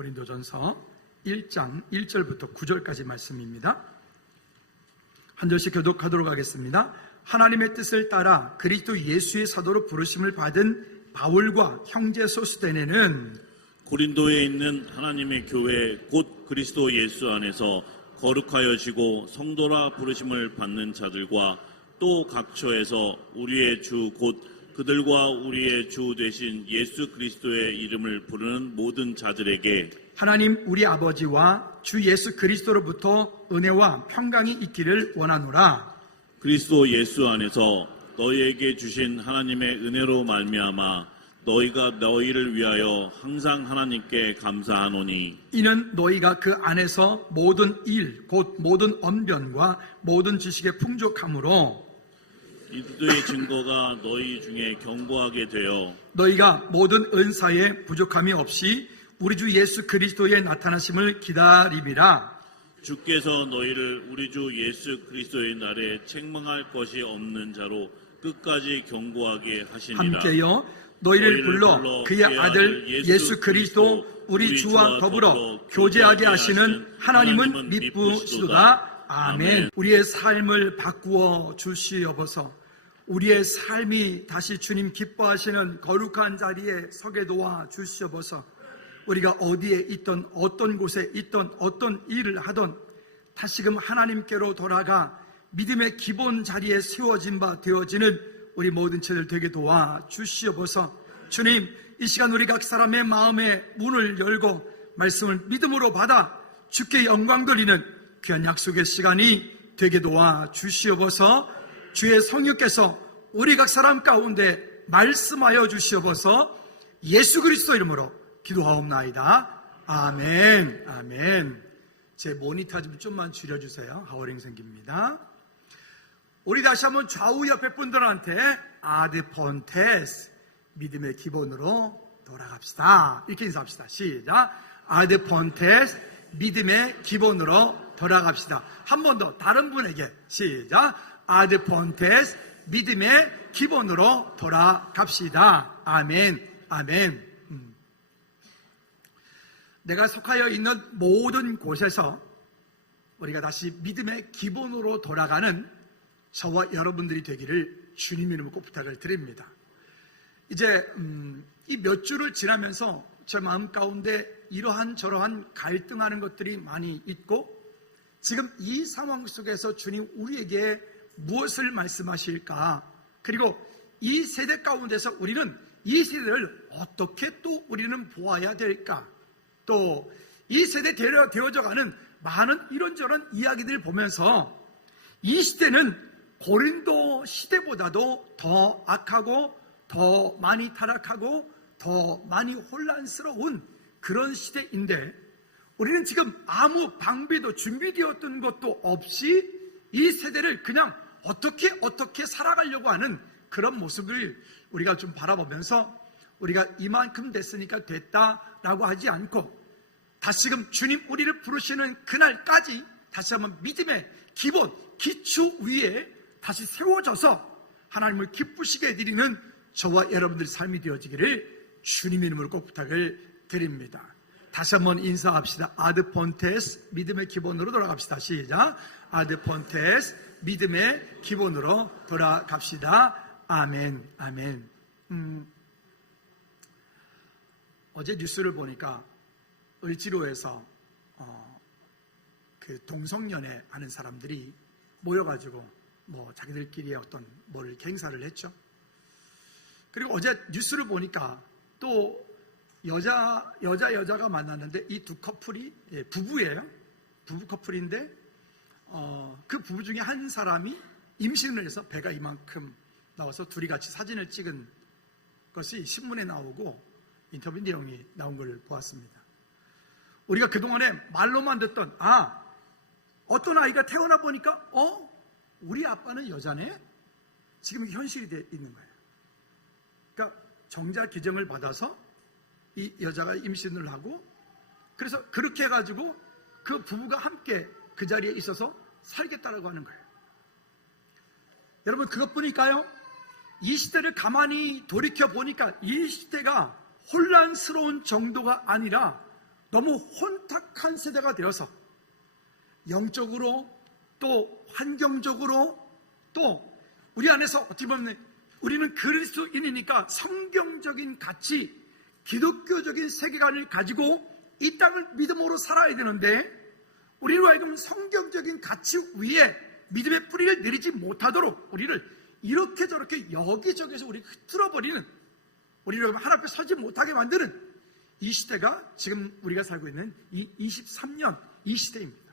고린도전서 1장 1절부터 9절까지 말씀입니다. 한 절씩 교독하도록 하겠습니다. 하나님의 뜻을 따라 그리스도 예수의 사도로 부르심을 받은 바울과 형제 소스데네는 고린도에 있는 하나님의 교회 곧 그리스도 예수 안에서 거룩하여지고 성도라 부르심을 받는 자들과 또 각처에서 우리의 주 곧 그들과 우리의 주 되신 예수 그리스도의 이름을 부르는 모든 자들에게 하나님 우리 아버지와 주 예수 그리스도로부터 은혜와 평강이 있기를 원하노라. 그리스도 예수 안에서 너희에게 주신 하나님의 은혜로 말미암아 너희가 너희를 위하여 항상 하나님께 감사하노니 이는 너희가 그 안에서 모든 일 곧 모든 언변과 모든 지식의 풍족함으로 이들의 증거가 너희 중에 견고하게 되어 너희가 모든 은사에 부족함이 없이 우리 주 예수 그리스도의 나타나심을 기다림이라. 주께서 너희를 우리 주 예수 그리스도의 날에 책망할 것이 없는 자로 끝까지 견고하게 하시니라. 함께요. 너희를 불러 그의 아들 예수 그리스도 우리 주와 더불어 교제하게 하시는 하나님은 미쁘시도다. 아멘. 우리의 삶을 바꾸어 주시옵소서. 우리의 삶이 다시 주님 기뻐하시는 거룩한 자리에 서게 도와 주시옵소서. 우리가 어디에 있던 어떤 곳에 있던 어떤 일을 하던 다시금 하나님께로 돌아가 믿음의 기본 자리에 세워진 바 되어지는 우리 모든 처들 되게 도와 주시옵소서. 주님, 이 시간 우리 각 사람의 마음의 문을 열고 말씀을 믿음으로 받아 주께 영광 돌리는 귀한 약속의 시간이 되게 도와 주시옵소서. 주의 성령께서 우리 각 사람 가운데 말씀하여 주시옵소서. 예수 그리스도 이름으로 기도하옵나이다. 아멘. 아멘. 제 모니터 좀 좀만 줄여주세요. 하워링 생깁니다. 우리 다시 한번 좌우 옆에 분들한테 아드폰테스 믿음의 기본으로 돌아갑시다. 이렇게 인사합시다. 시작. 아드폰테스 믿음의 기본으로 돌아갑시다. 한 번 더 다른 분에게 시작. 아드폰테스 믿음의 기본으로 돌아갑시다. 아멘. 아멘. 내가 속하여 있는 모든 곳에서 우리가 다시 믿음의 기본으로 돌아가는 저와 여러분들이 되기를 주님 이름으로 꼭 부탁을 드립니다. 이제 이 몇 주를 지나면서 제 마음 가운데 이러한 저러한 갈등하는 것들이 많이 있고 지금 이 상황 속에서 주님 우리에게 무엇을 말씀하실까? 그리고 이 세대 가운데서 우리는 이 세대를 어떻게 또 우리는 보아야 될까? 또 이 세대에 되어져가는 많은 이런저런 이야기들을 보면서 이 시대는 고린도 시대보다도 더 악하고 더 많이 타락하고 더 많이 혼란스러운 그런 시대인데 우리는 지금 아무 방비도 준비되었던 것도 없이 이 세대를 그냥 어떻게 살아가려고 하는 그런 모습을 우리가 좀 바라보면서 우리가 이만큼 됐으니까 됐다라고 하지 않고 다시금 주님 우리를 부르시는 그날까지 다시 한번 믿음의 기본, 기초 위에 다시 세워져서 하나님을 기쁘시게 해드리는 저와 여러분들의 삶이 되어지기를 주님 이름으로 꼭 부탁을 드립니다. 다시 한번 인사합시다. 아드폰테스 믿음의 기본으로 돌아갑시다. 시작. 아드폰테스 믿음의 기본으로 돌아갑시다. 아멘. 아멘. 어제 뉴스를 보니까 을지로에서 그 동성연애 하는 사람들이 모여가지고 뭐 자기들끼리 어떤 뭘 행사를 했죠. 그리고 어제 뉴스를 보니까 또 여자가 만났는데 이 두 커플이 부부예요. 부부 커플인데 그 부부 중에 한 사람이 임신을 해서 배가 이만큼 나와서 둘이 같이 사진을 찍은 것이 신문에 나오고 인터뷰 내용이 나온 걸 보았습니다. 우리가 그동안에 말로만 듣던 어떤 아이가 태어나 보니까 우리 아빠는 여자네? 지금 현실이 돼 있는 거예요. 그러니까 정자 기증을 받아서 이 여자가 임신을 하고 그래서 그렇게 해가지고 그 부부가 함께 그 자리에 있어서 살겠다라고 하는 거예요. 여러분 그것뿐일까요? 이 시대를 가만히 돌이켜 보니까 이 시대가 혼란스러운 정도가 아니라 너무 혼탁한 세대가 되어서 영적으로 또 환경적으로 또 우리 안에서 어떻게 보면 우리는 그리스도인이니까 성경적인 가치, 기독교적인 세계관을 가지고 이 땅을 믿음으로 살아야 되는데 우리로 하여금 성경적인 가치 위에 믿음의 뿌리를 내리지 못하도록 우리를 이렇게 저렇게 여기저기서 우리 흐트러버리는, 우리를 하나님 앞에 서지 못하게 만드는 이 시대가 지금 우리가 살고 있는 이 23년 이 시대입니다.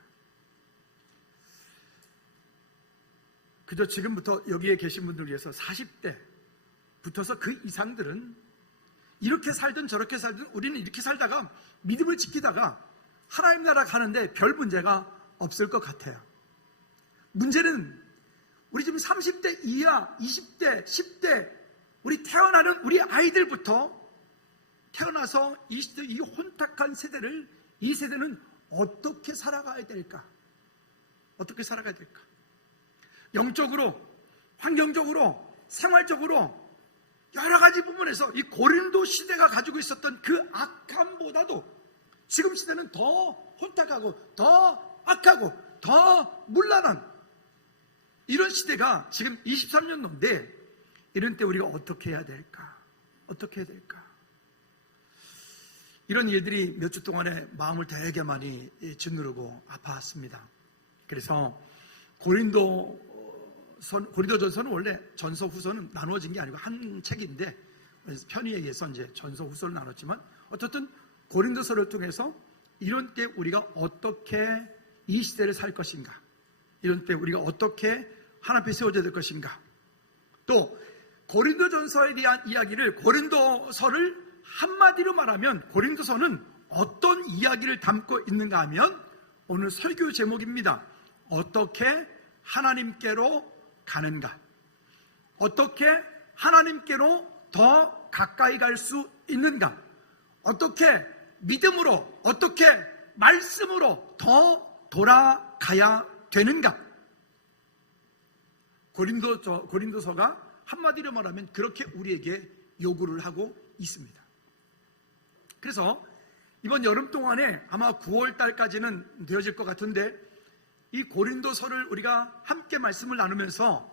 그저 지금부터 여기에 계신 분들 위해서 40대 붙어서 그 이상들은 이렇게 살든 저렇게 살든 우리는 이렇게 살다가 믿음을 지키다가 하나님 나라 가는데 별 문제가 없을 것 같아요. 문제는 우리 지금 30대 이하, 20대, 10대 우리 태어나는 우리 아이들부터 태어나서 이 시대, 이 혼탁한 세대를, 이 세대는 어떻게 살아가야 될까? 어떻게 살아가야 될까? 영적으로, 환경적으로, 생활적으로 여러 가지 부분에서 이 고린도 시대가 가지고 있었던 그 악함보다도 지금 시대는 더 혼탁하고 더 악하고 더 문란한 이런 시대가 지금 23년도인데 이런 때 우리가 어떻게 해야 될까? 어떻게 해야 될까? 이런 일들이 몇 주 동안에 마음을 되게 많이 짓누르고 아파했습니다. 그래서 고린도전서는 원래 전서 후서는 나누어진 게 아니고 한 책인데 편의에 의해서 이제 전서 후서를 나눴지만 어쨌든 고린도서를 통해서 이런 때 우리가 어떻게 이 시대를 살 것인가, 이런 때 우리가 어떻게 하나님 앞에 세워져야 될 것인가, 또 고린도전서에 대한 이야기를, 고린도서를 한마디로 말하면 고린도서는 어떤 이야기를 담고 있는가 하면 오늘 설교 제목입니다. 어떻게 하나님께로 가는가, 어떻게 하나님께로 더 가까이 갈 수 있는가, 어떻게 믿음으로, 어떻게 말씀으로 더 돌아가야 되는가. 고린도서가 한마디로 말하면 그렇게 우리에게 요구를 하고 있습니다. 그래서 이번 여름 동안에 아마 9월 달까지는 되어질 것 같은데 이 고린도서를 우리가 함께 말씀을 나누면서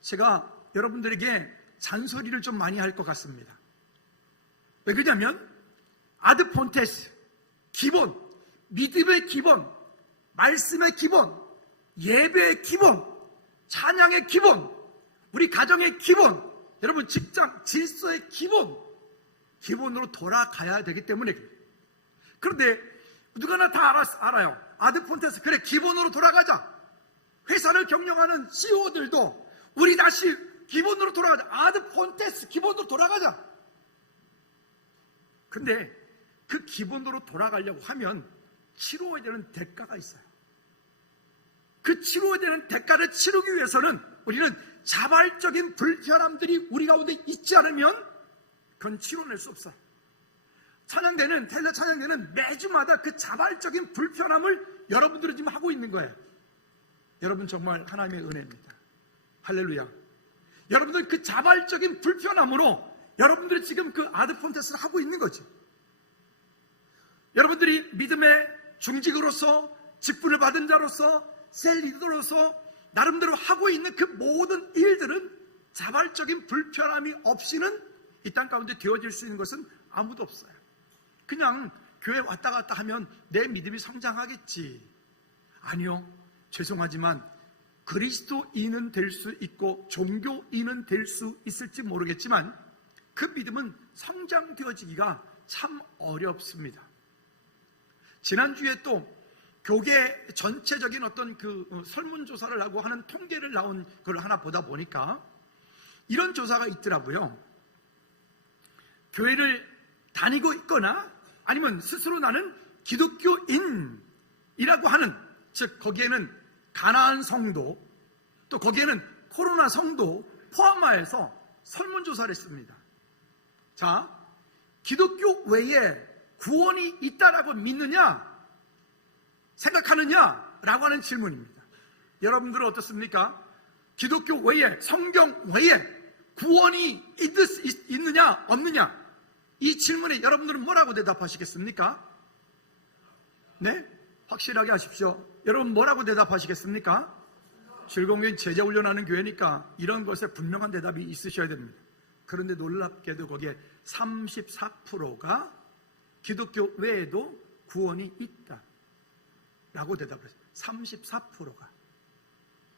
제가 여러분들에게 잔소리를 좀 많이 할 것 같습니다. 왜 그러냐면 아드 폰테스, 기본, 믿음의 기본, 말씀의 기본, 예배의 기본, 찬양의 기본, 우리 가정의 기본, 여러분 직장 질서의 기본으로 돌아가야 되기 때문에 그래요. 그런데 누구나 다 알아요. 아드 폰테스, 그래 기본으로 돌아가자. 회사를 경영하는 CEO들도 우리 다시 기본으로 돌아가자. 아드 폰테스 기본으로 돌아가자. 근데 그 기본으로 돌아가려고 하면 치러야 되는 대가가 있어요. 그 치러야 되는 대가를 치르기 위해서는 우리는 자발적인 불편함들이 우리 가운데 있지 않으면 그건 치러낼 수 없어요. 텔레 찬양대는 매주마다 그 자발적인 불편함을 여러분들은 지금 하고 있는 거예요. 여러분 정말 하나님의 은혜입니다. 할렐루야. 여러분들 그 자발적인 불편함으로 여러분들이 지금 그 아드 폰테스를 하고 있는 거지. 여러분들이 믿음의 중직으로서, 직분을 받은 자로서, 셀 리더로서 나름대로 하고 있는 그 모든 일들은 자발적인 불편함이 없이는 이 땅 가운데 되어질 수 있는 것은 아무도 없어요. 그냥 교회 왔다 갔다 하면 내 믿음이 성장하겠지. 아니요. 죄송하지만 그리스도인은 될 수 있고 종교인은 될 수 있을지 모르겠지만 그 믿음은 성장되어지기가 참 어렵습니다. 지난주에 또 교계 전체적인 어떤 그 설문조사를 하고 하는 통계를 나온 걸 하나 보다 보니까 이런 조사가 있더라고요. 교회를 다니고 있거나 아니면 스스로 나는 기독교인이라고 하는, 즉 거기에는 가나안 성도, 또 거기에는 코로나 성도 포함하여서 설문조사를 했습니다. 자, 기독교 외에 구원이 있다라고 믿느냐 생각하느냐라고 하는 질문입니다. 여러분들은 어떻습니까? 기독교 외에, 성경 외에 구원이 있느냐 없느냐, 이 질문에 여러분들은 뭐라고 대답하시겠습니까? 네? 확실하게 하십시오. 여러분 뭐라고 대답하시겠습니까? 즐거운 제자 훈련하는 교회니까 이런 것에 분명한 대답이 있으셔야 됩니다. 그런데 놀랍게도 거기에 34%가 기독교 외에도 구원이 있다 라고 대답을 했어요. 34%가.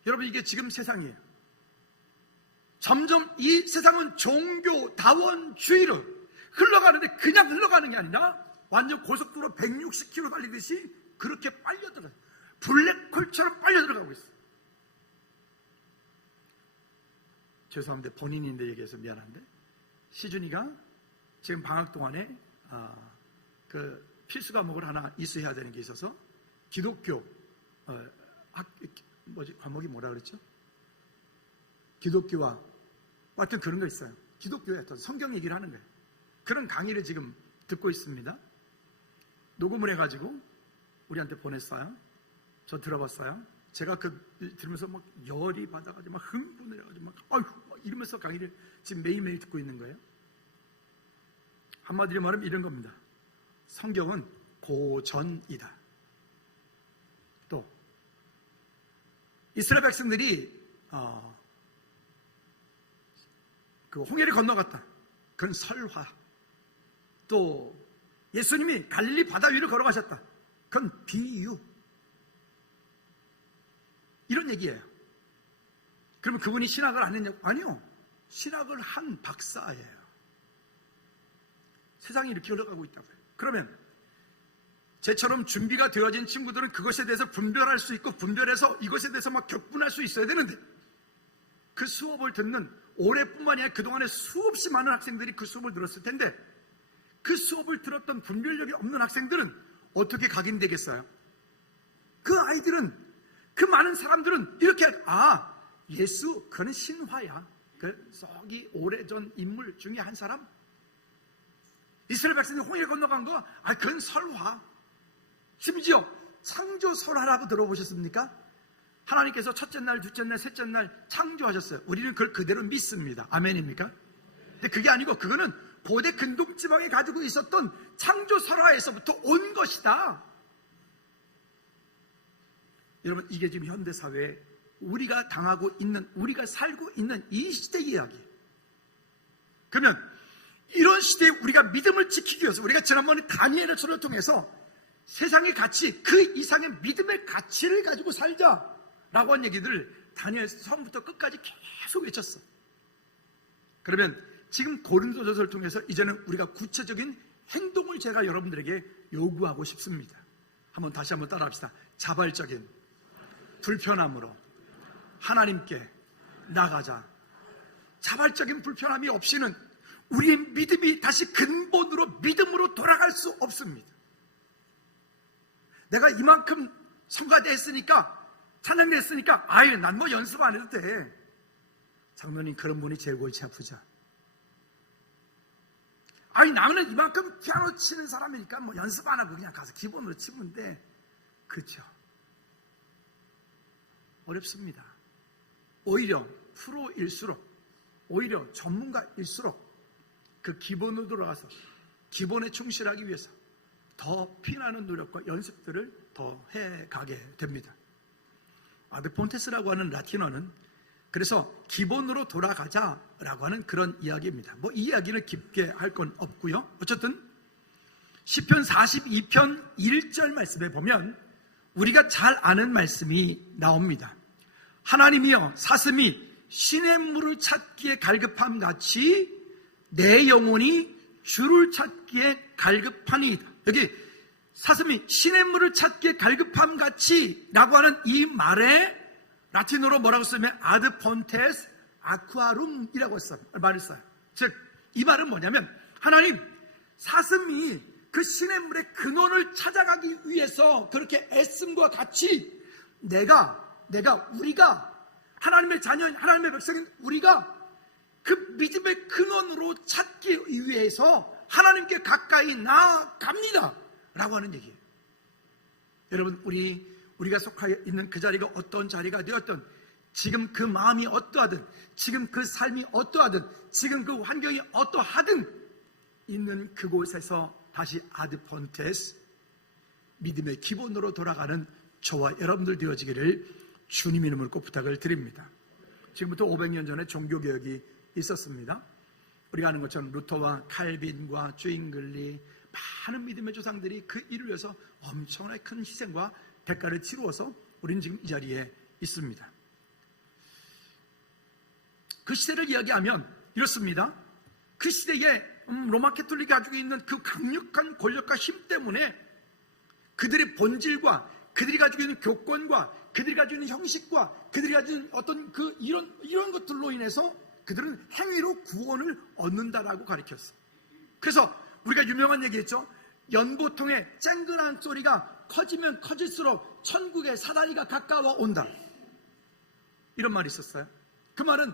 여러분 이게 지금 세상이에요. 점점 이 세상은 종교다원주의로 흘러가는데 그냥 흘러가는 게 아니라 완전 고속도로 160km 달리듯이 그렇게 빨려 들어가요. 블랙홀처럼 빨려 들어가고 있어요. 죄송합니다. 본인인데 얘기해서 미안한데 시준이가 지금 방학 동안에 그 필수 과목을 하나 이수해야 되는 게 있어서 기독교 과목이 뭐라 그랬죠? 기독교와 하여튼 그런 거 있어요. 기독교에 어떤 성경 얘기를 하는 거예요. 그런 강의를 지금 듣고 있습니다. 녹음을 해가지고 우리한테 보냈어요. 저 들어봤어요. 제가 들으면서 막 열이 받아가지고 막 흥분을 해가지고 막 이러면서 강의를 지금 매일매일 듣고 있는 거예요. 한마디로 말하면 이런 겁니다. 성경은 고전이다. 또 이스라엘 백성들이 그 홍해를 건너갔다. 그건 설화. 또 예수님이 갈릴리 바다 위를 걸어가셨다. 그건 비유. 이런 얘기예요. 그러면 그분이 신학을 안 했냐고? 아니요. 신학을 한 박사예요. 세상이 이렇게 흘러가고 있다고요. 그러면 제처럼 준비가 되어진 친구들은 그것에 대해서 분별할 수 있고 분별해서 이것에 대해서 막 격분할 수 있어야 되는데 그 수업을 듣는 올해뿐만이 아니라 그동안에 수없이 많은 학생들이 그 수업을 들었을 텐데 그 수업을 들었던 분별력이 없는 학생들은 어떻게 각인되겠어요? 그 아이들은 그 많은 사람들은 이렇게 예수 그는 신화야. 그 썩이 오래전 인물 중에 한 사람? 이스라엘 백성이 홍해를 건너간 거 그건 설화. 심지어 창조 설화라고 들어보셨습니까? 하나님께서 첫째 날, 둘째 날, 셋째 날 창조하셨어요. 우리는 그걸 그대로 믿습니다. 아멘입니까? 근데 그게 아니고 그거는 고대 근동지방에 가지고 있었던 창조 설화에서부터 온 것이다. 여러분 이게 지금 현대사회에 우리가 당하고 있는, 우리가 살고 있는 이 시대의 이야기예요. 그러면 이런 시대에 우리가 믿음을 지키기 위해서 우리가 지난번에 다니엘의書를 통해서 세상의 가치, 그 이상의 믿음의 가치를 가지고 살자라고 한 얘기들을 다니엘 처음부터 끝까지 계속 외쳤어. 그러면 지금 고린도전서를 통해서 이제는 우리가 구체적인 행동을 제가 여러분들에게 요구하고 싶습니다. 다시 한번 따라합시다. 자발적인 불편함으로 하나님께 나가자. 자발적인 불편함이 없이는 우리의 믿음이 다시 근본으로 믿음으로 돌아갈 수 없습니다. 내가 이만큼 성가대 했으니까 찬양대 했으니까 난 뭐 연습 안 해도 돼. 장로님 그런 분이 제일 골치 아프죠. 나는 이만큼 피아노 치는 사람이니까 뭐 연습 안 하고 그냥 가서 기본으로 치면 돼. 그렇죠. 어렵습니다. 오히려 프로일수록, 오히려 전문가일수록 그 기본으로 들어가서 기본에 충실하기 위해서 더 피나는 노력과 연습들을 더 해가게 됩니다. 아드폰테스라고 하는 라틴어는 그래서 기본으로 돌아가자라고 하는 그런 이야기입니다. 뭐 이 이야기를 깊게 할 건 없고요. 어쨌든 시편 42편 1절 말씀에 보면 우리가 잘 아는 말씀이 나옵니다. 하나님이여 사슴이 시냇물을 찾기에 갈급함 같이 내 영혼이 주를 찾기에 갈급하니이다. 여기 사슴이 시냇물을 찾기에 갈급함 같이 라고 하는 이 말에 라틴어로 뭐라고 쓰면 아드폰테스 아쿠아룸이라고 말을 써요. 즉 이 말은 뭐냐면 하나님, 사슴이 그 시냇물의 근원을 찾아가기 위해서 그렇게 애씀과 같이 우리가 하나님의 자녀인 하나님의 백성인 우리가 그 믿음의 근원으로 찾기 위해서 하나님께 가까이 나아갑니다 라고 하는 얘기예요. 여러분 우리가 속하여 있는 그 자리가 어떤 자리가 되었든 지금 그 마음이 어떠하든 지금 그 삶이 어떠하든 지금 그 환경이 어떠하든 있는 그곳에서 다시 아드폰테스 믿음의 기본으로 돌아가는 저와 여러분들 되어지기를 주님 이름으로 꼭 부탁을 드립니다. 지금부터 500년 전에 종교개혁이 있었습니다. 우리가 아는 것처럼 루터와 칼빈과 쭌글리, 많은 믿음의 조상들이 그 일을 위해서 엄청나게 큰 희생과 대가를 치루어서 우리는 지금 이 자리에 있습니다. 그 시대를 이야기하면 이렇습니다. 그 시대에 로마 캐톨릭이 가지고 있는 그 강력한 권력과 힘 때문에 그들의 본질과 그들이 가지고 있는 교권과 그들이 가지고 있는 형식과 그들이 가지고 있는 어떤 이런 것들로 인해서 그들은 행위로 구원을 얻는다라고 가르쳤어요. 그래서 우리가 유명한 얘기했죠. 연보통의 쨍그란 소리가 커지면 커질수록 천국의 사다리가 가까워 온다. 이런 말이 있었어요. 그 말은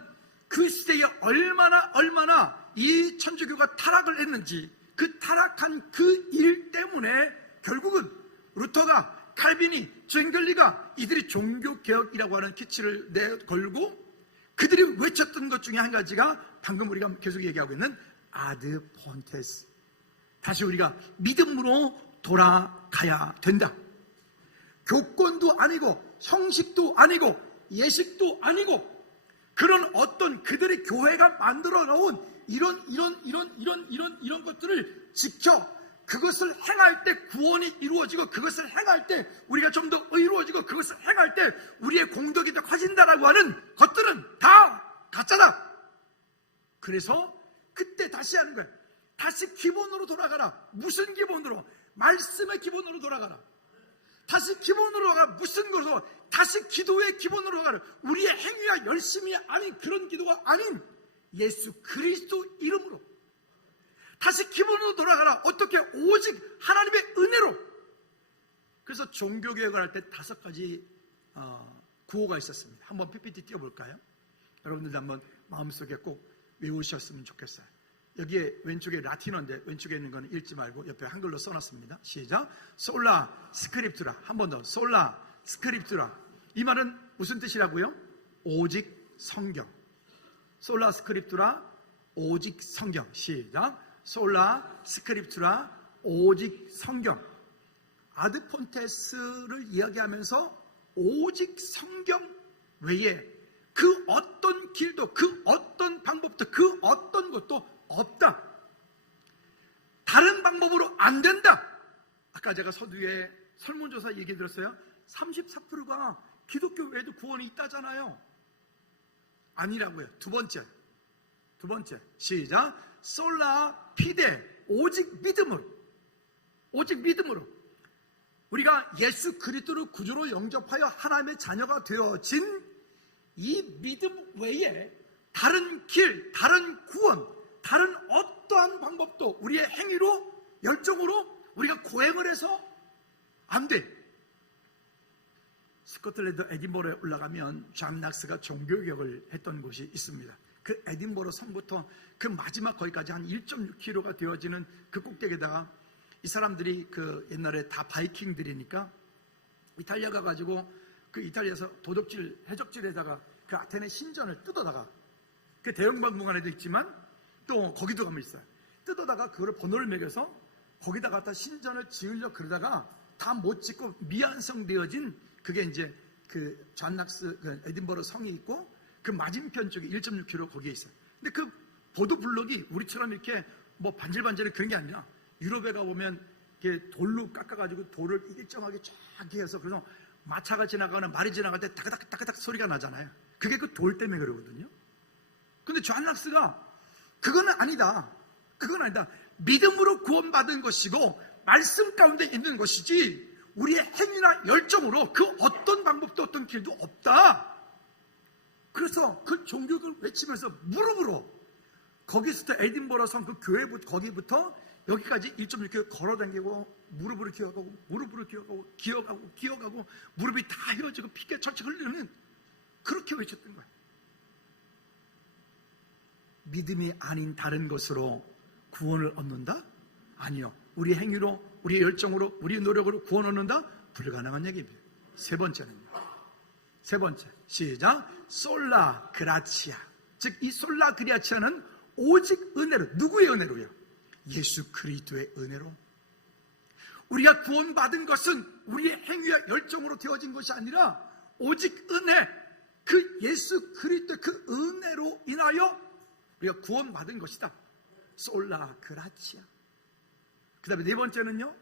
그 시대에 얼마나 이 천주교가 타락을 했는지, 그 타락한 그 일 때문에 결국은 루터가, 칼빈이, 쭌글리가 이들이 종교개혁이라고 하는 키치를 내걸고 그들이 외쳤던 것 중에 한 가지가 방금 우리가 계속 얘기하고 있는 아드 폰테스, 다시 우리가 믿음으로 돌아가야 된다. 교권도 아니고 형식도 아니고 예식도 아니고 그런 어떤 그들의 교회가 만들어 놓은 이런 것들을 지켜 그것을 행할 때 구원이 이루어지고 그것을 행할 때 우리가 좀 더 의로워지고 그것을 행할 때 우리의 공덕이 더 커진다라고 하는 것들은 다 가짜다. 그래서 그때 다시 하는 거예요. 다시 기본으로 돌아가라. 무슨 기본으로? 말씀의 기본으로 돌아가라. 다시 기본으로 돌아가라. 무슨 것으로? 다시 기도의 기본으로 돌아가라. 우리의 행위와 열심이 아닌 그런 기도가 아닌 예수 그리스도 이름으로 다시 기본으로 돌아가라. 어떻게? 오직 하나님의 은혜로. 그래서 종교개혁을 할 때 5가지 구호가 있었습니다. 한번 PPT 띄워볼까요? 여러분들도 한번 마음속에 꼭 외우셨으면 좋겠어요. 여기에 왼쪽에 라틴어인데 왼쪽에 있는 거는 읽지 말고 옆에 한글로 써놨습니다. 시작. 솔라 스크립투라. 한 번 더. 솔라 스크립투라. 이 말은 무슨 뜻이라고요? 오직 성경. 솔라 스크립투라, 오직 성경. 시작. 솔라 스크립투라, 오직 성경. 아드폰테스를 이야기하면서 오직 성경 외에 그 어떤 길도, 그 어떤 방법도, 그 어떤 것도 없다. 다른 방법으로 안 된다. 아까 제가 서두에 설문조사 얘기 들었어요. 34%가 기독교 외에도 구원이 있다잖아요. 아니라고요. 두 번째 시작. 솔라 피데, 오직 믿음으로. 오직 믿음으로 우리가 예수 그리스도를 구주로 영접하여 하나님의 자녀가 되어진 이 믿음 외에 다른 길, 다른 구원, 다른 어떠한 방법도 우리의 행위로, 열정으로 우리가 고행을 해서 안 돼. 스코틀랜드 에딘버러에 올라가면 존 낙스가 종교개혁을 했던 곳이 있습니다. 그 에딘버러 성부터 그 마지막 거기까지 한 1.6km가 되어지는 그 꼭대기에다가 이 사람들이 그 옛날에 다 바이킹들이니까 이탈리아 가가지고 그 이탈리아에서 도덕질, 해적질에다가 그 아테네 신전을 뜯어다가 그 대형박물관에도 있지만 또 거기도 가면 있어요. 뜯어다가 그거를 번호를 매겨서 거기다 갖다 신전을 지으려 그러다가 다 못 짓고 미완성되어진 그게 이제 그 존 낙스 그 에딘버러 성이 있고 그 맞은편 쪽에 1.6km 거기에 있어요. 근데 그 보도 블록이 우리처럼 이렇게 뭐 반질반질한 그런 게 아니라 유럽에 가보면 이렇게 돌로 깎아가지고 돌을 일정하게 쫙 해서 그래서 마차가 지나가거나 말이 지나갈 때 따그닥 소리가 나잖아요. 그게 그 돌 때문에 그러거든요. 근데 존 낙스가 그건 아니다. 믿음으로 구원받은 것이고 말씀 가운데 있는 것이지 우리의 행위나 열정으로 그 어떤 방법도 어떤 길도 없다. 그래서 그 종교를 외치면서 무릎으로 거기서부터 에딘버러 성 그 교회부터 거기부터 여기까지 1.6km 걸어다니고 무릎으로 기어가고 무릎이 다 휘어지고 피가 철철 흘리는 그렇게 외쳤던 거예요. 믿음이 아닌 다른 것으로 구원을 얻는다? 아니요. 우리 행위로, 우리의 열정으로, 우리의 노력으로 구원 얻는다? 불가능한 얘기입니다. 세 번째 시작. 솔라 그라치아. 즉 이 솔라 그라치아는 오직 은혜로. 누구의 은혜로요? 예수 그리스도의 은혜로. 우리가 구원받은 것은 우리의 행위와 열정으로 되어진 것이 아니라 오직 은혜, 그 예수 그리스도의 그 은혜로 인하여 우리가 구원받은 것이다. 솔라 그라치아. 그 다음에 네 번째는요,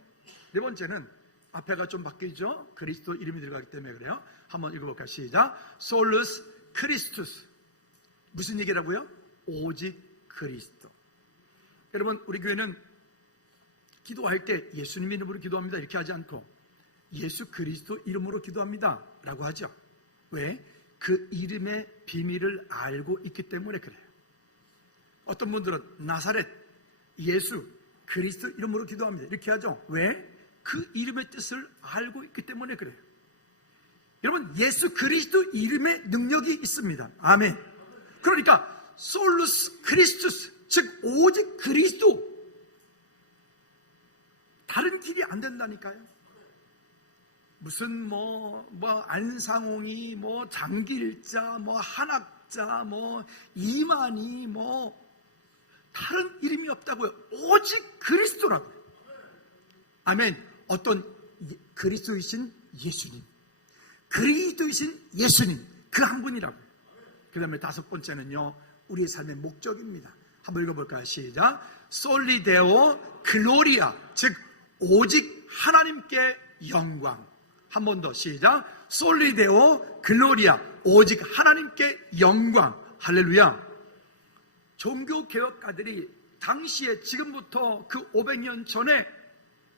네 번째는 앞에가 좀 바뀌죠. 그리스도 이름이 들어가기 때문에 그래요. 한번 읽어볼까요? 시작. 솔루스 크리스투스. 무슨 얘기라고요? 오직 그리스도. 여러분, 우리 교회는 기도할 때 예수님 이름으로 기도합니다 이렇게 하지 않고 예수 그리스도 이름으로 기도합니다 라고 하죠. 왜? 그 이름의 비밀을 알고 있기 때문에 그래요. 어떤 분들은 나사렛 예수 그리스도 이름으로 기도합니다 이렇게 하죠. 왜? 그 이름의 뜻을 알고 있기 때문에 그래요. 여러분, 예수 그리스도 이름의 능력이 있습니다. 아멘. 그러니까 솔루스 크리스투스, 즉 오직 그리스도, 다른 길이 안 된다니까요. 무슨 안상홍이 장길자 한학자 이만희 다른 이름이 없다고요. 오직 그리스도라고요. 아멘. 어떤 그리스도이신 예수님, 그리스도이신 예수님, 그 한 분이라고요. 그 다음에 다섯 번째는요, 우리의 삶의 목적입니다. 한번 읽어볼까요? 시작. 솔리데오 글로리아, 즉 오직 하나님께 영광. 한 번 더 시작. 솔리데오 글로리아, 오직 하나님께 영광. 할렐루야. 종교개혁가들이 당시에 지금부터 그 500년 전에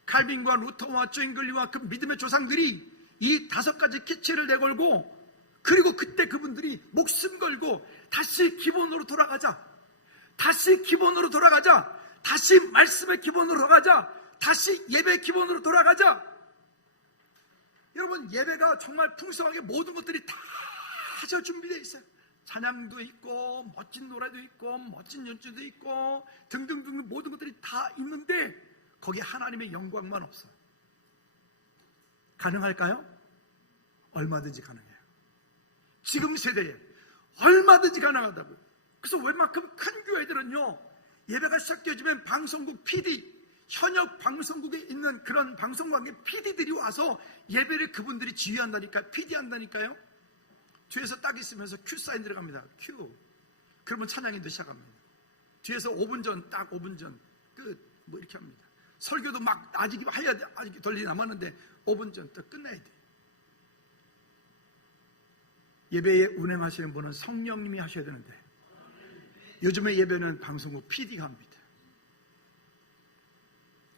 칼빈과 루터와 쭝글리와 그 믿음의 조상들이 이 다섯 가지 기체를 내걸고, 그리고 그때 그분들이 목숨 걸고 다시 기본으로 돌아가자, 다시 기본으로 돌아가자, 다시 말씀의 기본으로 돌아가자, 다시 예배 기본으로 돌아가자. 여러분, 예배가 정말 풍성하게 모든 것들이 다 준비되어 있어요. 찬양도 있고 멋진 노래도 있고 멋진 연주도 있고 등등등 모든 것들이 다 있는데 거기에 하나님의 영광만 없어요. 가능할까요? 얼마든지 가능해요. 지금 세대에 얼마든지 가능하다고요. 그래서 웬만큼 큰 교회들은요, 예배가 시작되어지면 방송국 PD, 현역 방송국에 있는 그런 방송국의 PD들이 와서 예배를 그분들이 지휘한다니까요. PD 한다니까요. 뒤에서 딱 있으면서 큐 사인 들어갑니다. 큐. 그러면 찬양인도 시작합니다. 뒤에서 5분 전, 딱 5분 전 끝, 이렇게 합니다. 설교도 막 아직 해야 돼. 아직 덜 남았는데 5분 전 또 끝나야 돼. 예배에 운행하시는 분은 성령님이 하셔야 되는데 요즘의 예배는 방송국 PD가 합니다.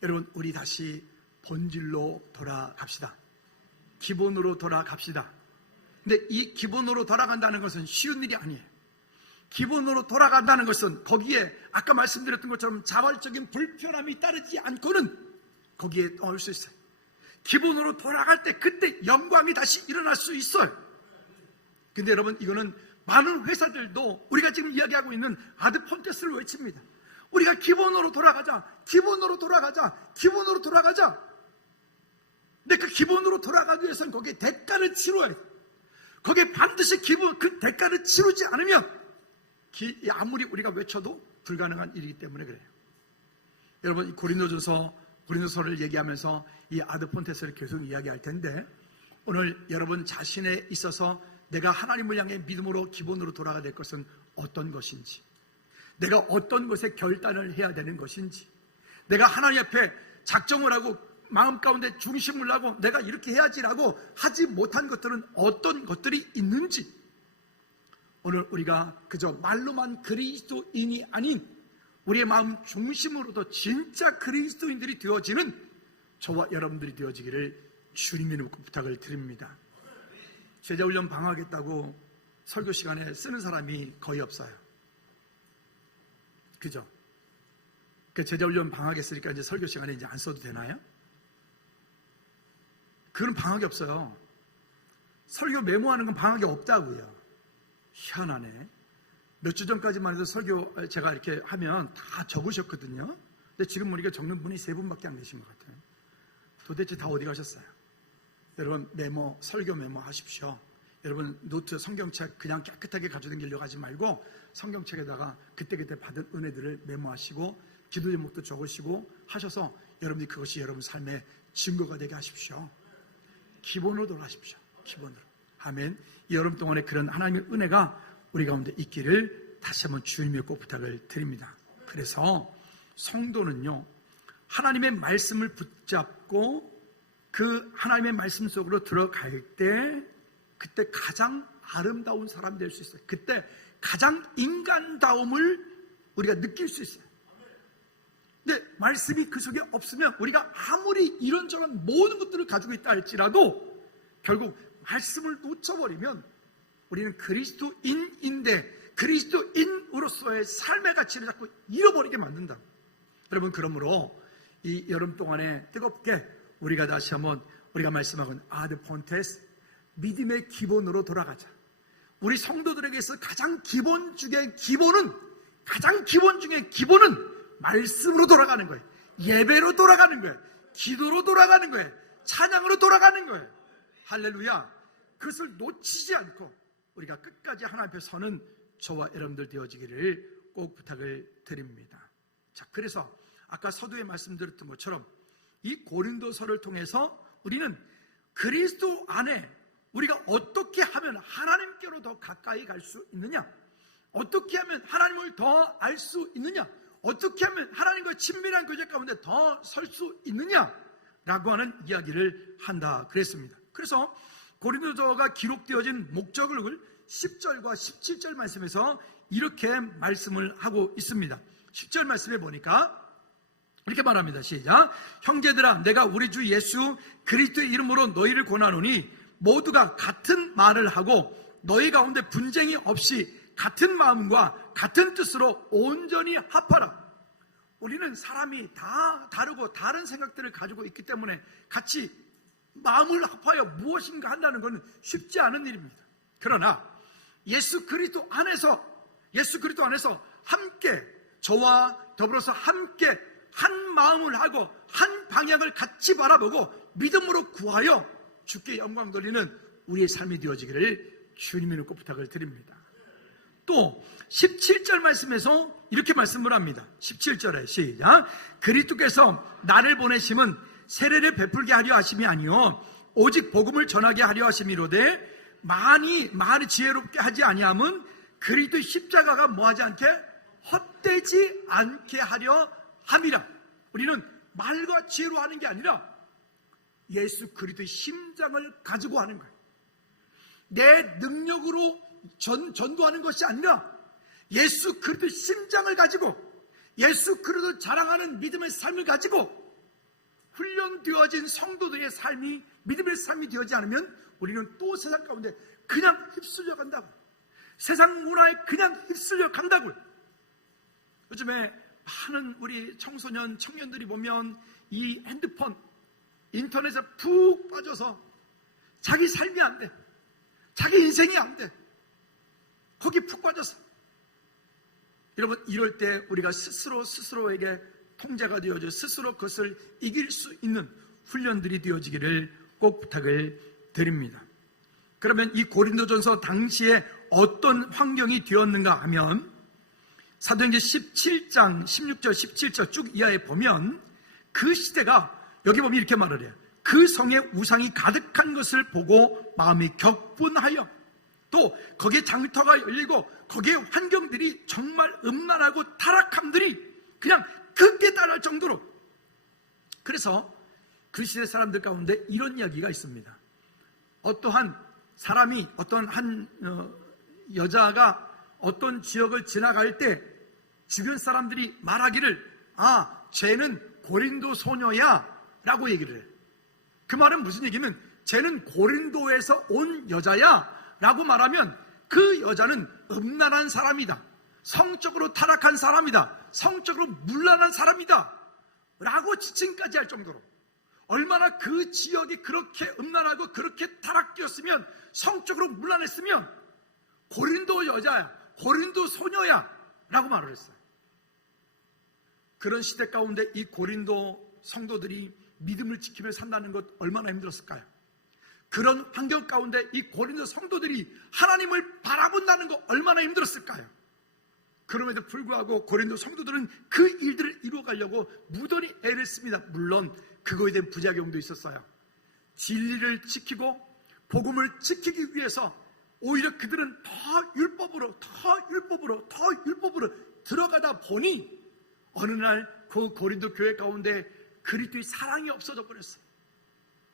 여러분, 우리 다시 본질로 돌아갑시다. 기본으로 돌아갑시다. 근데 이 기본으로 돌아간다는 것은 쉬운 일이 아니에요. 기본으로 돌아간다는 것은 거기에 아까 말씀드렸던 것처럼 자발적인 불편함이 따르지 않고는 거기에 올 수 있어요. 기본으로 돌아갈 때 그때 영광이 다시 일어날 수 있어요. 근데 여러분, 이거는 많은 회사들도 우리가 지금 이야기하고 있는 아드폰테스를 외칩니다. 우리가 기본으로 돌아가자, 기본으로 돌아가자, 기본으로 돌아가자. 근데 그 기본으로 돌아가기 위해서는 거기에 대가를 치러야 해요. 거기에 반드시 그 대가를 치르지 않으면 아무리 우리가 외쳐도 불가능한 일이기 때문에 그래요. 여러분, 이 고린도서를 얘기하면서 이 아드폰테스를 계속 이야기할 텐데, 오늘 여러분 자신에 있어서 내가 하나님을 향해 믿음으로 기본으로 돌아가야 될 것은 어떤 것인지, 내가 어떤 것에 결단을 해야 되는 것인지, 내가 하나님 앞에 작정을 하고 마음 가운데 중심을 하고 내가 이렇게 해야지라고 하지 못한 것들은 어떤 것들이 있는지, 오늘 우리가 그저 말로만 그리스도인이 아닌 우리의 마음 중심으로도 진짜 그리스도인들이 되어지는 저와 여러분들이 되어지기를 주님의 이름으로 부탁을 드립니다. 제자훈련 방학했다고 설교 시간에 쓰는 사람이 거의 없어요. 그죠? 그 제자훈련 방학했으니까 이제 설교 시간에 이제 안 써도 되나요? 그건 방학이 없어요. 설교 메모하는 건 방학이 없다고요. 희한하네. 몇 주 전까지만 해도 설교 제가 이렇게 하면 다 적으셨거든요. 근데 지금 보니까 적는 분이 3분밖에 안 계신 것 같아요. 도대체 다 어디 가셨어요? 여러분, 설교 메모 하십시오. 여러분, 노트, 성경책 그냥 깨끗하게 가져다니려고 하지 말고 성경책에다가 그때그때 받은 은혜들을 메모하시고 기도 제목도 적으시고 하셔서 여러분이 그것이 여러분 삶의 증거가 되게 하십시오. 기본으로 돌아가십시오. 기본으로. 아멘. 이 여름 동안에 그런 하나님의 은혜가 우리 가운데 있기를 다시 한번 주님의 꼭 부탁을 드립니다. 그래서 성도는요, 하나님의 말씀을 붙잡고 그 하나님의 말씀 속으로 들어갈 때 그때 가장 아름다운 사람 될 수 있어요. 그때 가장 인간다움을 우리가 느낄 수 있어요. 근데 말씀이 그 속에 없으면 우리가 아무리 이런저런 모든 것들을 가지고 있다 할지라도 결국 말씀을 놓쳐버리면 우리는 그리스도인인데 그리스도인으로서의 삶의 가치를 자꾸 잃어버리게 만든다. 여러분, 그러므로 이 여름 동안에 뜨겁게 우리가 다시 한번 우리가 말씀하건 아드폰테스, 믿음의 기본으로 돌아가자. 우리 성도들에게서 가장 기본 중에 기본은 말씀으로 돌아가는 거예요. 예배로 돌아가는 거예요. 기도로 돌아가는 거예요. 찬양으로 돌아가는 거예요. 할렐루야. 그것을 놓치지 않고 우리가 끝까지 하나님 앞에 서는 저와 여러분들 되어지기를 꼭 부탁을 드립니다. 자, 그래서 아까 서두에 말씀드렸던 것처럼 이 고린도서를 통해서 우리는 그리스도 안에 우리가 어떻게 하면 하나님께로 더 가까이 갈 수 있느냐, 어떻게 하면 하나님을 더 알 수 있느냐, 어떻게 하면 하나님과의 친밀한 교제 가운데 더 설 수 있느냐라고 하는 이야기를 한다 그랬습니다. 그래서 고린도서가 기록되어진 목적을 10절과 17절 말씀에서 이렇게 말씀을 하고 있습니다. 10절 말씀에 보니까 이렇게 말합니다. 시작. 형제들아, 내가 우리 주 예수 그리스도의 이름으로 너희를 권하노니 모두가 같은 말을 하고 너희 가운데 분쟁이 없이 같은 마음과 같은 뜻으로 온전히 합하라. 우리는 사람이 다 다르고 다른 생각들을 가지고 있기 때문에 같이 마음을 합하여 무엇인가 한다는 것은 쉽지 않은 일입니다. 그러나 예수 그리스도 안에서 함께 저와 더불어서 함께 한 마음을 하고 한 방향을 같이 바라보고 믿음으로 구하여 주께 영광 돌리는 우리의 삶이 되어지기를 주님의 꼭 부탁을 드립니다. 또 17절 말씀에서 이렇게 말씀을 합니다. 17절에 시작. 그리스도께서 나를 보내심은 세례를 베풀게 하려 하심이 아니요 오직 복음을 전하게 하려 하심이로되 많이 지혜롭게 하지 아니함은 그리스도의 십자가가 뭐하지 않게 헛되지 않게 하려 함이라. 우리는 말과 지혜로 하는 게 아니라 예수 그리스도의 심장을 가지고 하는 거예요. 내 능력으로 전도하는 것이 아니라 예수 그리스도의 심장을 가지고 예수 그리스도를 자랑하는 믿음의 삶을 가지고 훈련되어진 성도들의 삶이 믿음의 삶이 되어지지 않으면 우리는 또 세상 가운데 그냥 휩쓸려 간다고, 세상 문화에 그냥 휩쓸려 간다고요. 요즘에 많은 우리 청소년, 청년들이 보면 이 핸드폰, 인터넷에 푹 빠져서 자기 삶이 안 돼, 자기 인생이 안 돼, 거기 푹 빠져서. 여러분, 이럴 때 우리가 스스로에게 통제가 되어져 스스로 그것을 이길 수 있는 훈련들이 되어지기를 꼭 부탁을 드립니다. 그러면 이 고린도전서 당시에 어떤 환경이 되었는가 하면 사도행전 17장 16절 17절 쭉 이하에 보면 그 시대가, 여기 보면 이렇게 말을 해요. 그 성에 우상이 가득한 것을 보고 마음이 격분하여, 또 거기에 장터가 열리고 거기에 환경들이 정말 음란하고 타락함들이 그냥 극에 달할 정도로. 그래서 그 시대 사람들 가운데 이런 이야기가 있습니다. 어떠한 사람이, 어떤 한 여자가 어떤 지역을 지나갈 때 주변 사람들이 말하기를, 쟤는 고린도 소녀야 라고 얘기를 해요. 그 말은 무슨 얘기냐면 쟤는 고린도에서 온 여자야 라고 말하면 그 여자는 음란한 사람이다, 성적으로 타락한 사람이다, 성적으로 문란한 사람이다 라고 지칭까지 할 정도로, 얼마나 그 지역이 그렇게 음란하고 그렇게 타락되었으면, 성적으로 문란했으면 고린도 여자야, 고린도 소녀야 라고 말을 했어요. 그런 시대 가운데 이 고린도 성도들이 믿음을 지키며 산다는 것 얼마나 힘들었을까요? 그런 환경 가운데 이 고린도 성도들이 하나님을 바라본다는 것 얼마나 힘들었을까요? 그럼에도 불구하고 고린도 성도들은 그 일들을 이루어가려고 무던히 애를 씁니다. 물론 그거에 대한 부작용도 있었어요. 진리를 지키고 복음을 지키기 위해서 오히려 그들은 더 율법으로 들어가다 보니 어느 날 그 고린도 교회 가운데 그리스도의 사랑이 없어져 버렸어요.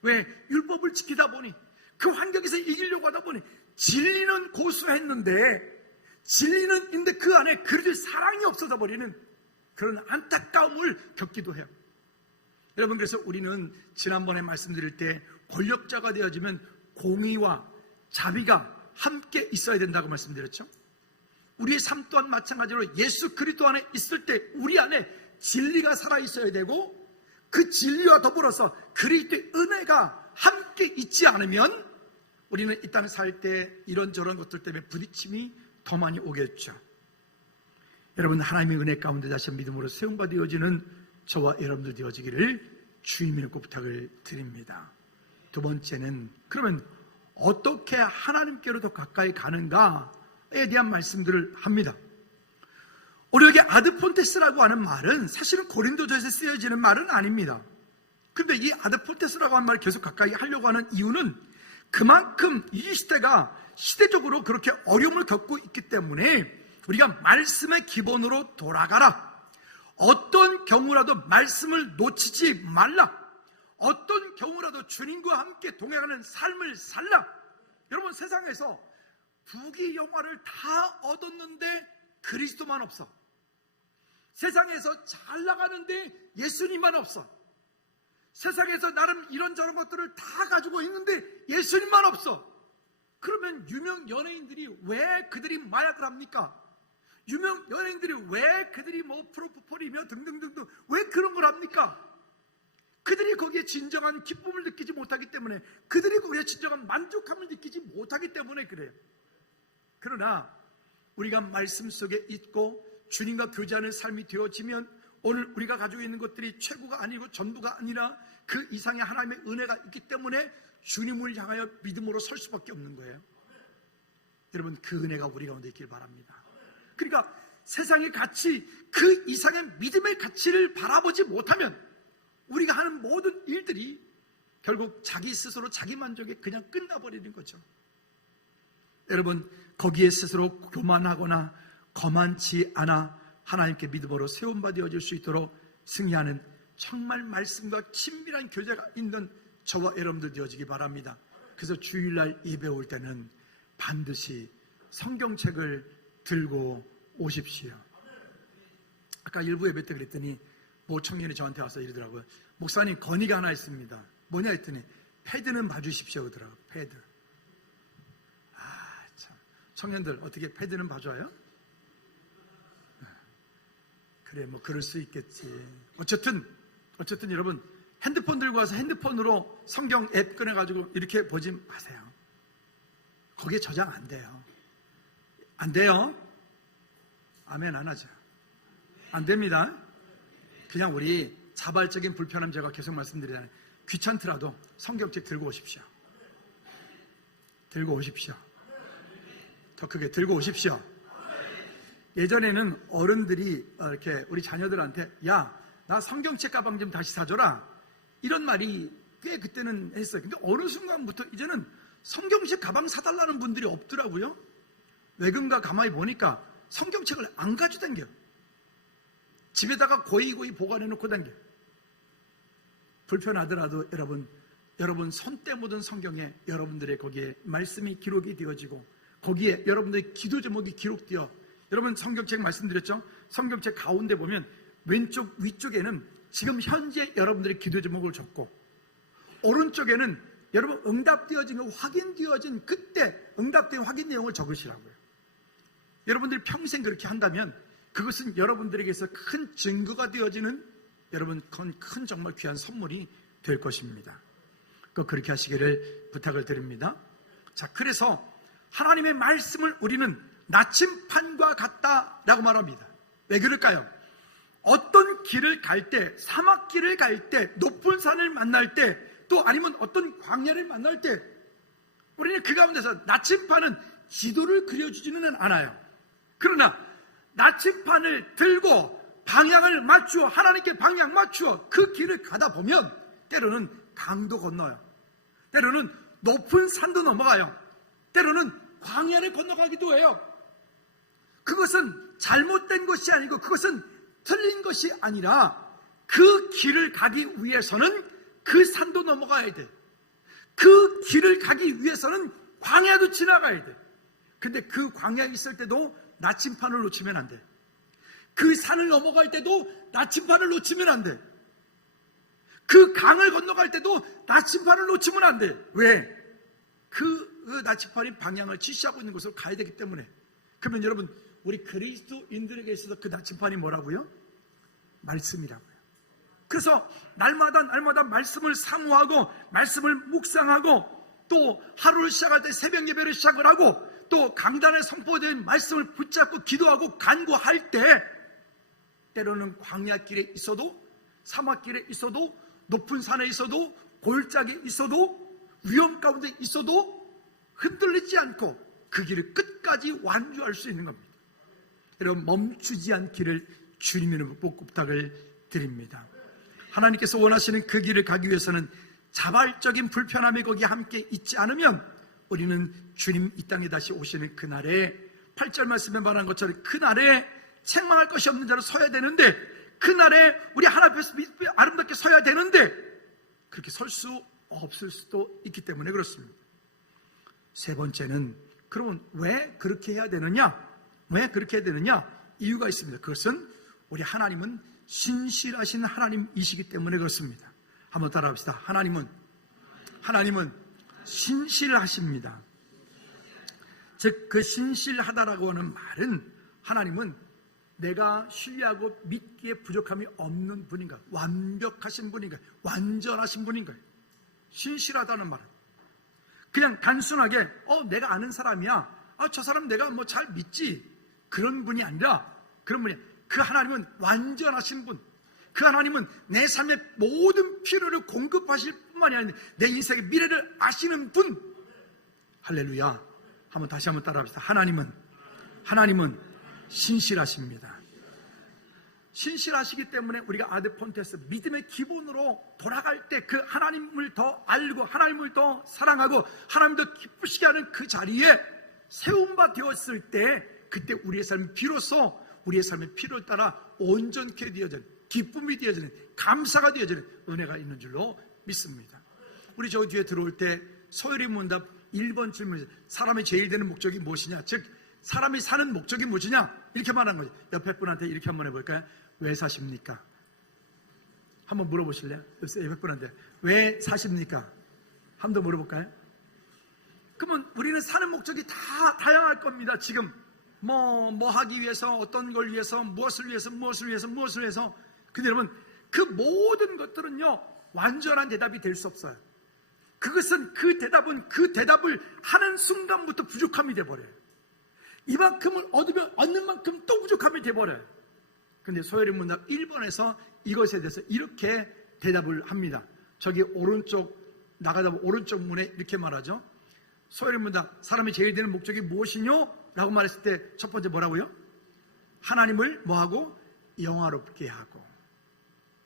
왜? 율법을 지키다 보니, 그 환경에서 이기려고 하다 보니 진리는 고수했는데, 진리는 있는데 그 안에 그리스도의 사랑이 없어져 버리는 그런 안타까움을 겪기도 해요. 여러분, 그래서 우리는 지난번에 말씀드릴 때 권력자가 되어지면 공의와 자비가 함께 있어야 된다고 말씀드렸죠. 우리의 삶 또한 마찬가지로 예수 그리스도 안에 있을 때 우리 안에 진리가 살아있어야 되고, 그 진리와 더불어서 그리스도의 은혜가 함께 있지 않으면 우리는 이 땅에 살 때 이런저런 것들 때문에 부딪힘이 더 많이 오겠죠. 여러분, 하나님의 은혜 가운데 다시 믿음으로 세움받아지는 저와 여러분들 되어지기를 주님의 이름으로 부탁을 드립니다. 두 번째는, 그러면 어떻게 하나님께로 더 가까이 가는가에 대한 말씀들을 합니다. 우리 여기 아드폰테스라고 하는 말은 사실은 고린도전에서 쓰여지는 말은 아닙니다. 근데 이 아드폰테스라고 하는 말을 계속 가까이 하려고 하는 이유는 그만큼 이 시대가 시대적으로 그렇게 어려움을 겪고 있기 때문에 우리가 말씀의 기본으로 돌아가라, 어떤 경우라도 말씀을 놓치지 말라, 어떤 경우라도 주님과 함께 동행하는 삶을 살라. 여러분, 세상에서 부귀영화를 다 얻었는데 그리스도만 없어. 세상에서 잘 나가는데 예수님만 없어. 세상에서 나름 이런저런 것들을 다 가지고 있는데 예수님만 없어. 그러면 유명 연예인들이 왜 그들이 마약을 합니까? 유명 연예인들이 왜 그들이 뭐 프로포폴이며 등등등등 왜 그런 걸 합니까? 그들이 거기에 진정한 기쁨을 느끼지 못하기 때문에, 그들이 거기에 진정한 만족함을 느끼지 못하기 때문에 그래요. 그러나 우리가 말씀 속에 있고 주님과 교제하는 삶이 되어지면 오늘 우리가 가지고 있는 것들이 최고가 아니고 전부가 아니라 그 이상의 하나님의 은혜가 있기 때문에 주님을 향하여 믿음으로 설 수밖에 없는 거예요. 여러분, 그 은혜가 우리 가운데 있길 바랍니다. 그러니까 세상의 가치, 그 이상의 믿음의 가치를 바라보지 못하면 우리가 하는 모든 일들이 결국 자기 스스로 자기 만족에 그냥 끝나버리는 거죠. 여러분, 거기에 스스로 교만하거나 거만치 않아 하나님께 믿음으로 세움받아질 수 있도록 승리하는 정말 말씀과 친밀한 교제가 있는 저와 여러분들 되어지기 바랍니다. 그래서 주일날 예배 올 때는 반드시 성경책을 들고 오십시오. 아까 일부 예배 때 그랬더니 모 청년이 저한테 와서 이러더라고요. 목사님, 건의가 하나 있습니다. 뭐냐 했더니 패드는 봐주십시오 그러더라고요. 패드. 아, 참. 청년들 어떻게 패드는 봐줘요? 그래, 뭐 그럴 수 있겠지. 어쨌든 여러분, 핸드폰 들고 와서 핸드폰으로 성경 앱 꺼내가지고 이렇게 보지 마세요. 거기에 저장 안 돼요. 안 돼요? 아멘 안 하죠. 안 됩니다. 그냥 우리 자발적인 불편함 제가 계속 말씀드리잖아요. 귀찮더라도 성경책 들고 오십시오. 들고 오십시오. 더 크게 들고 오십시오. 예전에는 어른들이 이렇게 우리 자녀들한테 야, 나 성경책 가방 좀 다시 사줘라, 이런 말이 꽤 그때는 했어요. 근데 어느 순간부터 이제는 성경책 가방 사달라는 분들이 없더라고요. 왜 그런가 가만히 보니까 성경책을 안 가지고 다녀요. 집에다가 고이고이 보관해 놓고 다녀요. 불편하더라도 여러분 손때 묻은 성경에 여러분들의 거기에 말씀이 기록이 되어지고 거기에 여러분들의 기도 제목이 기록되어, 여러분 성경책 말씀드렸죠? 성경책 가운데 보면 왼쪽 위쪽에는 지금 현재 여러분들의 기도 제목을 적고, 오른쪽에는 여러분 응답되어진 거, 확인되어진 그때 응답된 확인 내용을 적으시라고요. 여러분들이 평생 그렇게 한다면 그것은 여러분들에게서 큰 증거가 되어지는, 여러분 큰 정말 귀한 선물이 될 것입니다. 꼭 그렇게 하시기를 부탁을 드립니다. 자, 그래서 하나님의 말씀을 우리는 나침판과 같다라고 말합니다. 왜 그럴까요? 어떤 길을 갈 때, 사막길을 갈 때, 높은 산을 만날 때, 또 아니면 어떤 광야를 만날 때 우리는 그 가운데서 나침판은 지도를 그려주지는 않아요. 그러나 나침판을 들고 방향을 맞추어, 하나님께 방향 맞추어 그 길을 가다 보면 때로는 강도 건너요. 때로는 높은 산도 넘어가요. 때로는 광야를 건너가기도 해요. 그것은 잘못된 것이 아니고 그것은 틀린 것이 아니라 그 길을 가기 위해서는 그 산도 넘어가야 돼. 그 길을 가기 위해서는 광야도 지나가야 돼. 근데 그 광야에 있을 때도 나침판을 놓치면 안 돼. 그 산을 넘어갈 때도 나침판을 놓치면 안 돼. 그 강을 건너갈 때도 나침판을 놓치면 안 돼. 왜? 그 나침판이 방향을 지시하고 있는 곳으로 가야 되기 때문에. 그러면 여러분, 우리 그리스도인들에게 있어서 그 나침판이 뭐라고요? 말씀이라고요. 그래서 날마다 말씀을 사모하고 말씀을 묵상하고 또 하루를 시작할 때 새벽 예배를 시작을 하고 또 강단에 선포된 말씀을 붙잡고 기도하고 간구할 때 때로는 광야길에 있어도 사막길에 있어도 높은 산에 있어도 골짜기에 있어도 위험 가운데 있어도 흔들리지 않고 그 길을 끝까지 완주할 수 있는 겁니다. 여러분, 멈추지 않기를 주님의 이름으로 꼭 부탁을 드립니다. 하나님께서 원하시는 그 길을 가기 위해서는 자발적인 불편함이 거기에 함께 있지 않으면 우리는 주님 이 땅에 다시 오시는 그날에 8절 말씀에 말한 것처럼 그날에 책망할 것이 없는 자로 서야 되는데, 그날에 우리 하나님 앞에서 아름답게 서야 되는데 그렇게 설 수 없을 수도 있기 때문에 그렇습니다. 세 번째는, 그러면 왜 그렇게 해야 되느냐? 왜 그렇게 해야 되느냐? 이유가 있습니다. 그것은 우리 하나님은 신실하신 하나님이시기 때문에 그렇습니다. 한번 따라합시다. 하나님은 신실하십니다. 즉, 그 신실하다라고 하는 말은 하나님은 내가 신뢰하고 믿기에 부족함이 없는 분인가, 완벽하신 분인가, 완전하신 분인가. 신실하다는 말은 그냥 단순하게 내가 아는 사람이야, 저 사람 내가 뭐 잘 믿지, 그런 분이 아니라, 그런 분이, 그 하나님은 완전하신 분, 그 하나님은 내 삶의 모든 필요를 공급하실 뿐만이 아니라 내 인생의 미래를 아시는 분. 할렐루야. 다시 한번 따라합시다. 하나님은 신실하십니다. 신실하시기 때문에 우리가 아드폰테스, 믿음의 기본으로 돌아갈 때 그 하나님을 더 알고 하나님을 더 사랑하고 하나님을 더 기쁘시게 하는 그 자리에 세움바 되었을 때, 그때 우리의 삶이 비로소 우리의 삶의 필요에 따라 온전케 되어지는, 기쁨이 되어지는, 감사가 되어지는 은혜가 있는 줄로 믿습니다. 우리 저 뒤에 들어올 때 서열이 문답 1번 질문이죠. 사람의 제일 되는 목적이 무엇이냐? 즉, 사람이 사는 목적이 무엇이냐? 이렇게 말한 거죠. 옆에 분한테 이렇게 한번 해볼까요? 왜 사십니까? 한번 물어보실래요? 옆에 분한테 왜 사십니까? 한번 더 물어볼까요? 그러면 우리는 사는 목적이 다 다양할 겁니다. 지금 뭐 하기 위해서, 어떤 걸 위해서, 무엇을 위해서. 근데 여러분, 그 모든 것들은요 완전한 대답이 될 수 없어요. 그것은 그 대답을 하는 순간부터 부족함이 돼버려요. 이만큼을 얻으면 얻는 만큼 또 부족함이 돼버려요. 근데 소열의 문답 1번에서 이것에 대해서 이렇게 대답을 합니다. 저기 나가다 보면 오른쪽 문에 이렇게 말하죠. 소열의 문답, 사람이 제일 되는 목적이 무엇이뇨? 라고 말했을 때 첫 번째 뭐라고요? 하나님을 뭐하고? 영화롭게 하고.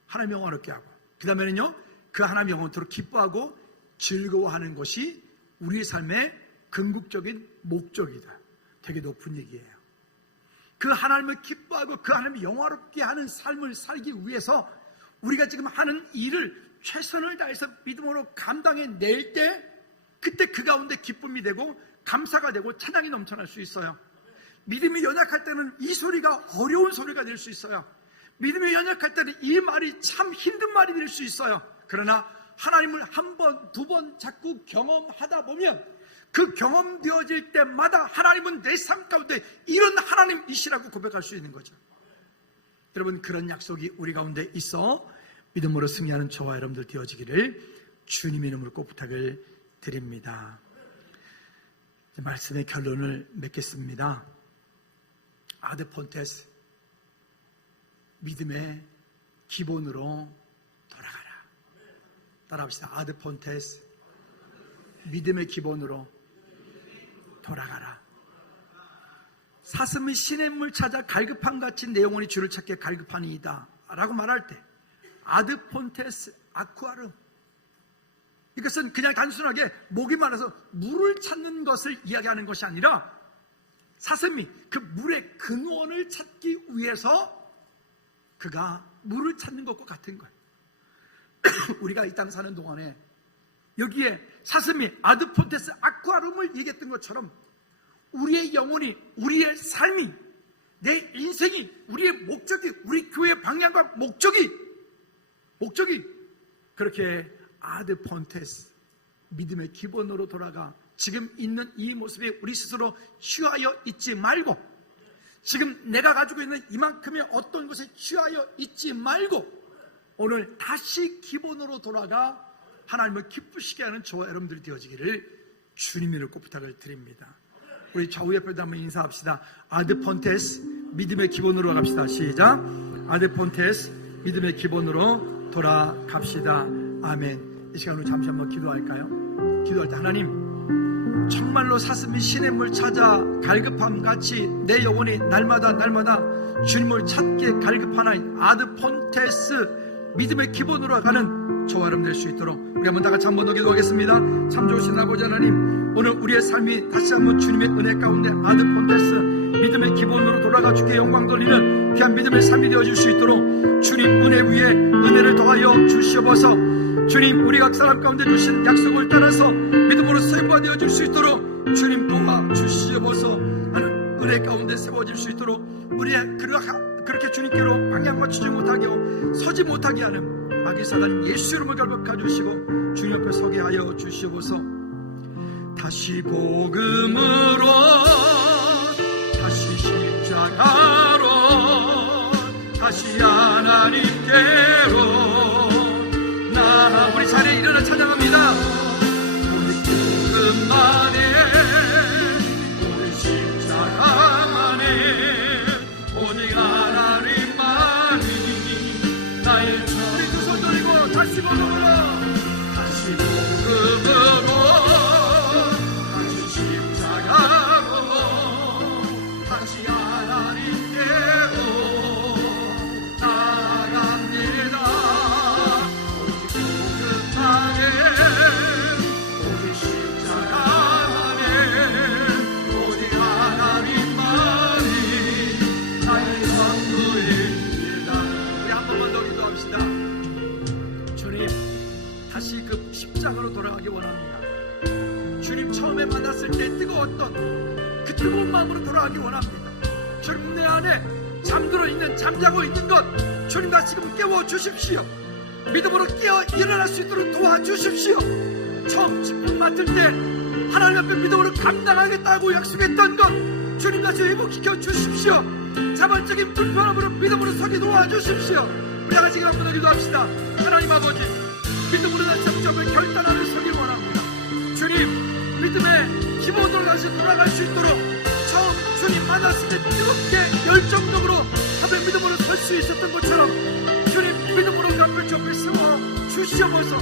하나님 영화롭게 하고. 그 다음에는요, 그 하나님 영원토록 기뻐하고 즐거워하는 것이 우리의 삶의 궁극적인 목적이다. 되게 높은 얘기예요. 그 하나님을 기뻐하고 그 하나님을 영화롭게 하는 삶을 살기 위해서 우리가 지금 하는 일을 최선을 다해서 믿음으로 감당해 낼 때, 그때 그 가운데 기쁨이 되고 감사가 되고 찬양이 넘쳐날 수 있어요. 믿음이 연약할 때는 이 소리가 어려운 소리가 될 수 있어요. 믿음이 연약할 때는 이 말이 참 힘든 말이 될 수 있어요. 그러나 하나님을 한 번, 두 번 자꾸 경험하다 보면 그 경험되어질 때마다 하나님은 내 삶 가운데 이런 하나님이시라고 고백할 수 있는 거죠. 여러분, 그런 약속이 우리 가운데 있어 믿음으로 승리하는 저와 여러분들 되어지기를 주님의 이름으로 꼭 부탁을 드립니다. 말씀의 결론을 맺겠습니다. 아드폰테스, 믿음의 기본으로 돌아가라. 따라합시다. 아드폰테스, 믿음의 기본으로 돌아가라. 사슴이 시냇물 찾아 갈급함같이 내 영혼이 주를 찾게 갈급하니이다 라고 말할 때 아드폰테스 아쿠아름, 이것은 그냥 단순하게 목이 말라서 물을 찾는 것을 이야기하는 것이 아니라 사슴이 그 물의 근원을 찾기 위해서 그가 물을 찾는 것과 같은 거예요. 우리가 이 땅 사는 동안에 여기에 사슴이 아드폰테스 아쿠아룸을 얘기했던 것처럼 우리의 영혼이, 우리의 삶이, 내 인생이, 우리의 목적이, 우리 교회의 방향과 목적이 그렇게 아드폰테스, 믿음의 기본으로 돌아가 지금 있는 이 모습에 우리 스스로 취하여 있지 말고, 지금 내가 가지고 있는 이만큼의 어떤 것에 취하여 있지 말고 오늘 다시 기본으로 돌아가 하나님을 기쁘시게 하는 저와 여러분들이 되어지기를 주님의 이름으로 꼭 부탁을 드립니다. 우리 좌우 옆에도 한번 인사합시다. 아드폰테스, 믿음의 기본으로 갑시다. 시작. 아드폰테스, 믿음의 기본으로 돌아갑시다. 아멘. 이 시간 우리 잠시 한번 기도할까요? 기도할 때 하나님, 정말로 사슴이 시냇물 찾아 갈급함같이 내 영혼이 날마다 주님을 찾게 갈급하나이 아드폰테스, 믿음의 기본으로 가는 저와 여러분 될 수 있도록 우리 한번 다 같이 한번 더 기도하겠습니다. 참 좋으신 아버지 하나님, 오늘 우리의 삶이 다시 한번 주님의 은혜 가운데 아드폰테스, 믿음의 기본으로 돌아가 주께 영광 돌리는 귀한 믿음의 삶이 되어줄 수 있도록 주님 은혜 위에 은혜를 더하여 주시옵소서. 주님, 우리 각 사람 가운데 주신 약속을 따라서 믿음으로 세우가 되어줄 수 있도록 주님 도와 주시옵소서. 하는 은혜 가운데 세워질 수 있도록 우리의 그렇게 주님께로 방향 맞추지 못하게 하고 서지 못하게 하는 마귀 사단 예수 이름을 결박하여 주시고 주님 앞에 서게 하여 주시옵소서. 다시 복음으로, 다시 십자가로, 다시 하나님께로 나 우리 자리에 일어나 찬양합니다. 우리 복음만에, 우리 십자가만에, 오직 하나님만이 나의 주. 우리 두 손 돌리고 다시 복음으로, 다시 복음으로, 다시 십자가로, 다시 하나님께로 나아갑니다. 오직 십자가만에, 오직 하나님만이 나의 전부입니다. 우리 한 번만 더 기도합시다. 주님, 다시 그 십자가로 돌아가기 원합니다. 주님 처음에 만났을 때 뜨거웠던 그 뜨거운 마음으로 돌아가기 원합니다. 주님, 내 안에 잠들어 있는, 잠자고 있는 것 주님 다시금 깨워주십시오. 믿음으로 깨어 일어날 수 있도록 도와주십시오. 처음 10분 맡을 때 하나님 앞에 믿음으로 감당하겠다고 약속했던 것 주님 다시 회복시켜 주십시오. 자발적인 불편함으로 믿음으로 서게 도와주십시오. 우리 다 같이 한번 더 기도합시다. 하나님 아버지, 믿음으로 다시 한번 결단하는 서기 원합니다. 주님, 믿음의 기본으로 다시 돌아갈 수 있도록 처음 주님 만났을 때 뜨겁게 열정적으로 앞에 믿음으로 설 수 있었던 것처럼 주님 믿음으로 그 앞을 주 앞에 세워 주시옵소서.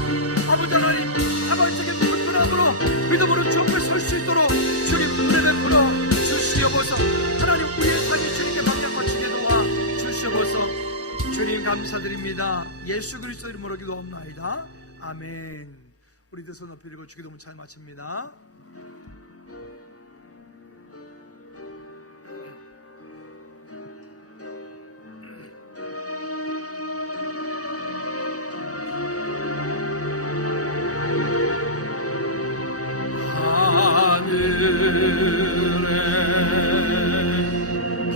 아버지 하나님, 자발적인 불편함으로 믿음으로 주 앞에 설 수 있도록 주님 은혜 베풀어 주시옵소서. 하나님, 우리의 삶이 주님께 방향 맞추게 도와 주시옵소서. 주님 감사드립니다. 예수 그리스도 이름으로 기도합나이다. 아멘. 우리들 손 높이 들고 주기도문 잘 마칩니다.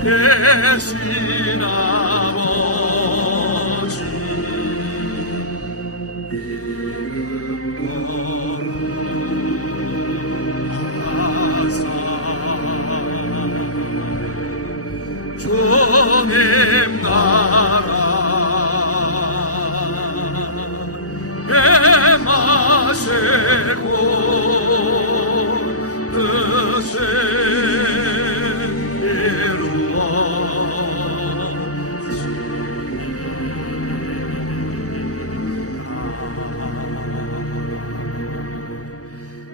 계신 아버지, 이름 거룩하사 주님 나라 해마시고 뜻을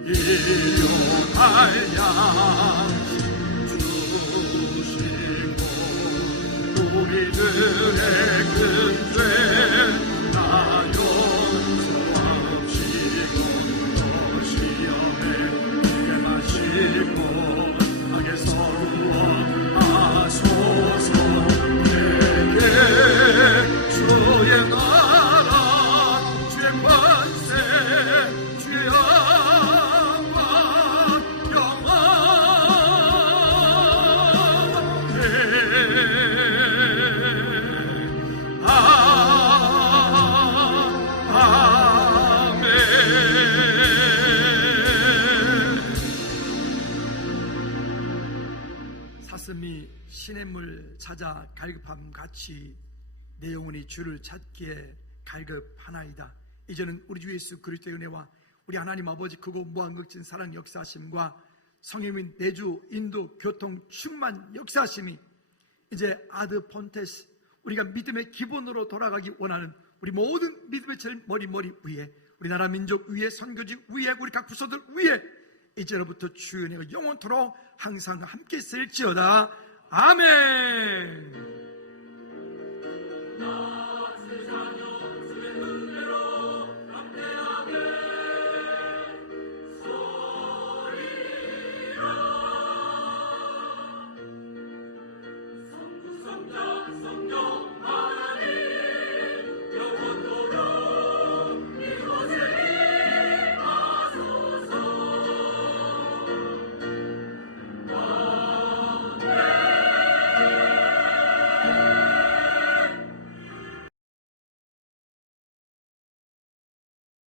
일용할 양식 주시 사슴이 시냇물 찾아 갈급함 같이 내 영혼이 주를 찾기에 갈급하나이다. 이제는 우리 주 예수 그리스도의 은혜와 우리 하나님 아버지 크고 무한극진 사랑 역사하심과 성령님 내주 인도 교통 충만 역사하심이 이제 아드 폰테스 우리가 믿음의 기본으로 돌아가기 원하는 우리 모든 믿음의 제일 머리 위에 우리 나라 민족 위에 선교지 위에 우리 각 부서들 위에 이제로부터 주의 은혜가 영원토록 항상 함께 있을지어다. 아멘.